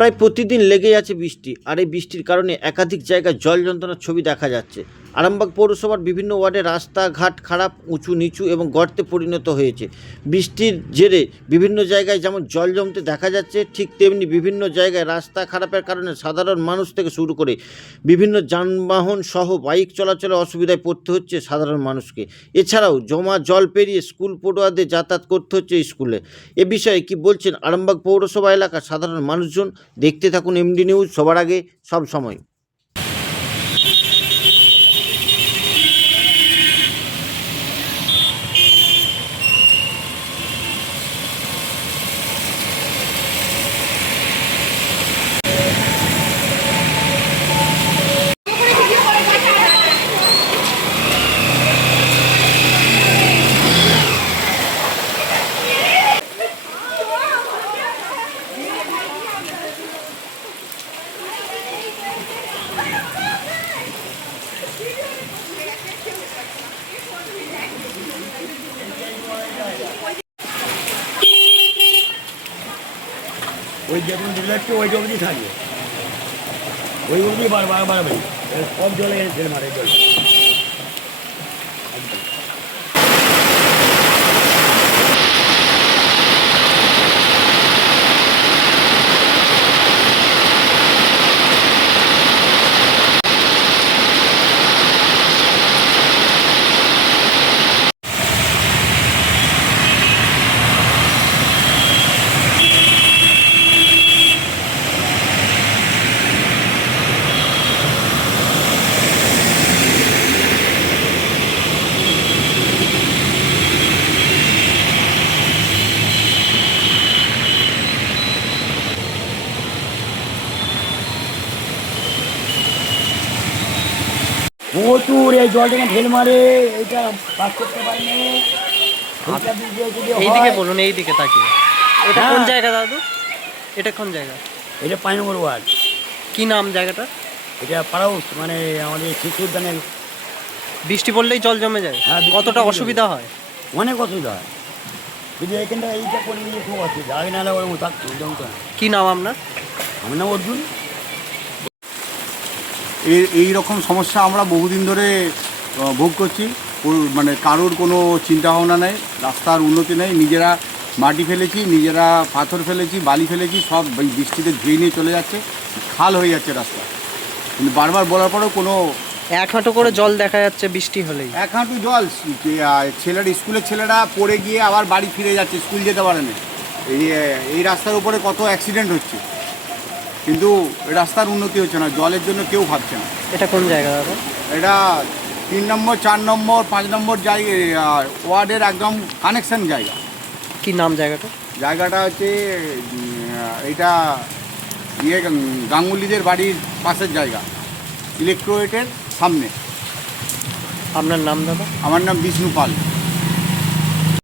প্রায় প্রতিদিন লেগেই আছে বৃষ্টি, আর এই বৃষ্টির কারণে একাধিক জায়গায় জল যন্ত্রণার ছবি দেখা যাচ্ছে। আরামবাগ পৌরসভার বিভিন্ন ওয়ার্ডে রাস্তাঘাট খারাপ, উঁচু নিচু এবং গর্তে পরিণত হয়েছে। বৃষ্টির জেরে বিভিন্ন জায়গায় যেমন জল জমতে দেখা যাচ্ছে, ঠিক তেমনি বিভিন্ন জায়গায় রাস্তা খারাপের কারণে সাধারণ মানুষ থেকে শুরু করে বিভিন্ন যানবাহন সহ বাইক চলাচলে অসুবিধায় পড়তে হচ্ছে সাধারণ মানুষকে। এছাড়াও জমা জল পেরিয়ে স্কুল পড়ুয়াদের যাতায়াত করতে হচ্ছে স্কুলে। এ বিষয়ে কি বলছেন আরামবাগ পৌরসভা এলাকার সাধারণ মানুষজন? দেখতে থাকুন এমডি নিউজ, সবার আগে সব সময়। ওই দেখুন ডিলারটি ওই অবধি থাকবে, ওই অবধি বাড়াবাড়ি সব জলে গেছে মারে জল। প্রচুর এই জলটাকে ঢেল মারে, এটা পাস করতে পারে না। এইদিকে বলুন, এইদিকে তাকিয়ে। এটা কোন জায়গা দাদু? এটা কোন জায়গা? এটা 5 নম্বর ওয়ার্ড। কি নাম জায়গাটা? এটা পাড়াউস, মানে আমাদের শিশু উদ্যানের। বৃষ্টি পড়লেই জল জমে যায়? হ্যাঁ, বৃষ্টি কতটা পড়লেই অসুবিধা হয়? অনেক অসুবিধা হয়, কিন্তু এখানটা এইটা করে নিয়ে খুব অসুবিধা। আগে নাহলে ওর মতো থাকতো যন্ত্রণা। কি নাম আপনার? আমার নাম অর্জুন। এই রকম সমস্যা আমরা বহুদিন ধরে ভোগ করছি। মানে কারোর কোনো চিন্তাভাবনা নেই, রাস্তার উন্নতি নেই। নিজেরা মাটি ফেলেছি, নিজেরা পাথর ফেলেছি, বালি ফেলেছি, সব বৃষ্টিতে ধুয়ে নিয়ে চলে যাচ্ছে, খাল হয়ে যাচ্ছে রাস্তা। কিন্তু বারবার বলার পরেও কোনো, 1 হাঁটু করে জল দেখা যাচ্ছে বৃষ্টি হলেই। 1 হাঁটু জল। স্কুলের ছেলেরা পড়ে গিয়ে আবার বাড়ি ফিরে যাচ্ছে, স্কুল যেতে পারে না। এই রাস্তার উপরে কত অ্যাক্সিডেন্ট হচ্ছে, কিন্তু রাস্তার উন্নতি হচ্ছে না, জলের জন্য কেউ ভাবছে না। এটা কোন জায়গা দাদা? এটা 3 নম্বর, 4 নম্বর, 5 নম্বর ওয়ার্ডের একদম কানেকশন জায়গা। কি নাম জায়গাটা? জায়গাটা হচ্ছে এটা গাঙ্গুলিদের বাড়ির পাশের জায়গা, ইলেকট্রোয়েটের সামনে। আপনার নাম দাদা? আমার নাম বিষ্ণু পাল।